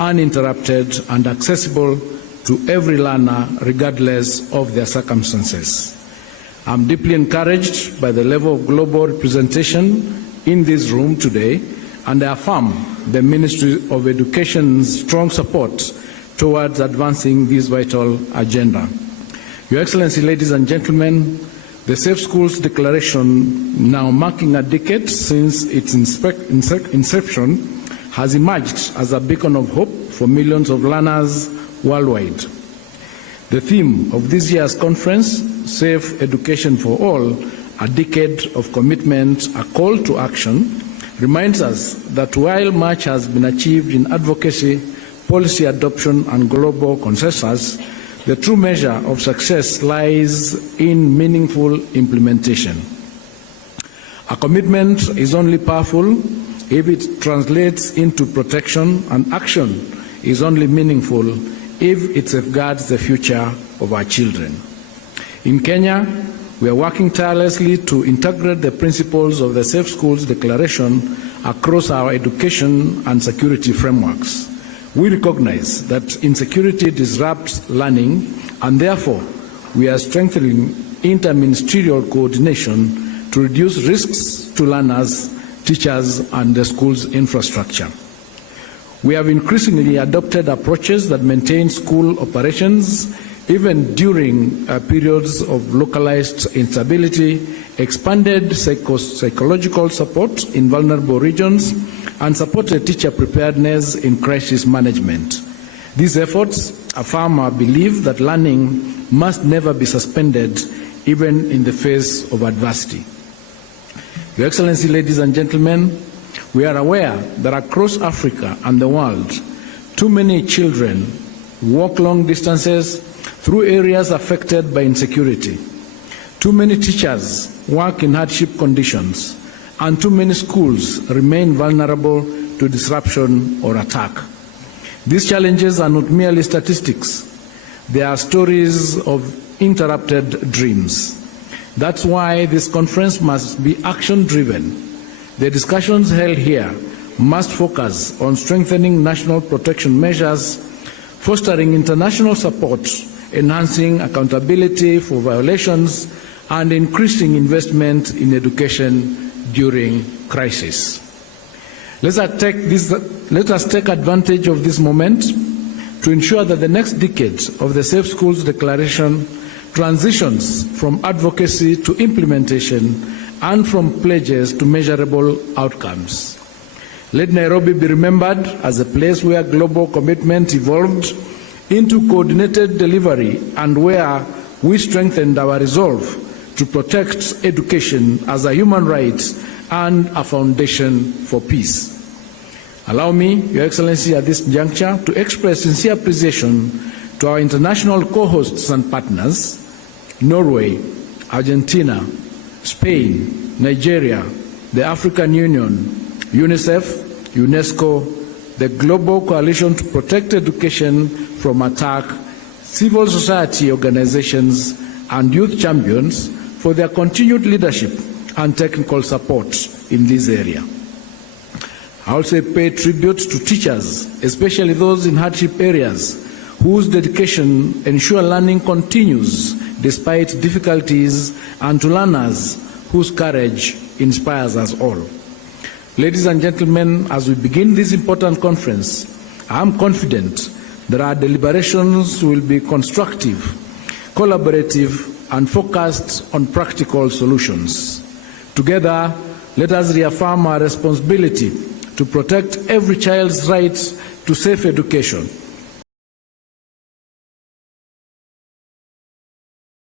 uninterrupted and accessible to every learner regardless of their circumstances. I'm deeply encouraged by the level of global representation in this room today, and I affirm the Ministry of Education's strong support towards advancing this vital agenda. Your Excellency, ladies and gentlemen, the Safe Schools Declaration, now marking a decade since its inception, has emerged as a beacon of hope for millions of learners worldwide. The theme of this year's conference, Safe Education for All, a decade of commitment, a call to action, reminds us that while much has been achieved in advocacy, policy adoption, and global consensus, the true measure of success lies in meaningful implementation. A commitment is only powerful if it translates into protection, and action is only meaningful if it safeguards the future of our children. In Kenya, we are working tirelessly to integrate the principles of the Safe Schools Declaration across our education and security frameworks. We recognize that insecurity disrupts learning, and therefore we are strengthening interministerial coordination to reduce risks to learners, teachers, and the school's infrastructure. We have increasingly adopted approaches that maintain school operations even during periods of localized instability, expanded psychological support in vulnerable regions, and supported teacher preparedness in crisis management. These efforts affirm our belief that learning must never be suspended, even in the face of adversity. Your Excellency, ladies and gentlemen, we are aware that across Africa and the world, too many children walk long distances through areas affected by insecurity. Too many teachers work in hardship conditions, and too many schools remain vulnerable to disruption or attack. These challenges are not merely statistics. They are stories of interrupted dreams. That's why this conference must be action-driven. The discussions held here must focus on strengthening national protection measures, fostering international support, enhancing accountability for violations, and increasing investment in education during crisis. Let us take advantage of this moment to ensure that the next decade of the Safe Schools Declaration transitions from advocacy to implementation and from pledges to measurable outcomes. Let Nairobi be remembered as a place where global commitment evolved into coordinated delivery and where we strengthened our resolve to protect education as a human right and a foundation for peace. Allow me, Your Excellency, at this juncture to express sincere appreciation to our international co-hosts and partners, Norway, Argentina, Spain, Nigeria, the African Union, UNICEF, UNESCO, the Global Coalition to Protect Education from Attack, civil society organizations, and youth champions for their continued leadership and technical support in this area. I also pay tribute to teachers, especially those in hardship areas, whose dedication ensure learning continues despite difficulties, and to learners whose courage inspires us all. Ladies and gentlemen, as we begin this important conference, I am confident that our deliberations will be constructive, collaborative, and focused on practical solutions. Together, let us reaffirm our responsibility to protect every child's right to safe education,